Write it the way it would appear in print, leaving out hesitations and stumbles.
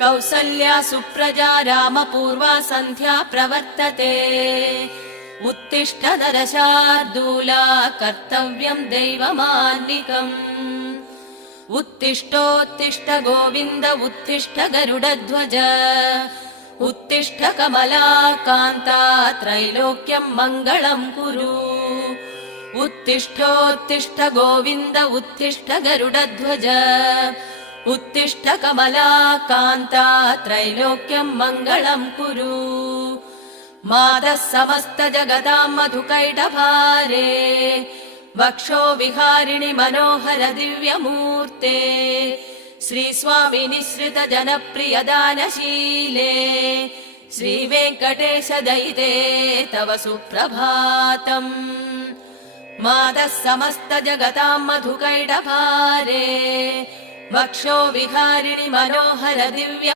कौसल्या सुप्रजा रामपूर्वा सन्ध्या प्रवर्तते। उत्तिष्ठ नरशार्दूला कर्तव्यम् दैवमान्निकम्। उत्तिष्ठोत्तिष्ठ गोविन्द उत्तिष्ठ गरुडध्वज। उत्तिष्ठ कमलाकान्ता त्रैलोक्यम् मङ्गलम् कुरु। उत्तिष्ठोत्तिष्ठ गोविन्द उत्तिष्ठ गरुडध्वज। उत्तिष्ठ कमलाकान्ता त्रैलोक्यम् मङ्गलम् कुरु। मातः समस्त जगताम् मधुकैटभारे। वक्षो विहारिणि मनोहर दिव्यमूर्ते। श्रीस्वामि निःसृत जनप्रिय दानशीले। श्रीवेङ्कटेश दयिते तव सुप्रभातम्। मातः समस्त जगताम् मधुकैटभारे। वक्षो विहारिणि मनोहर दिव्य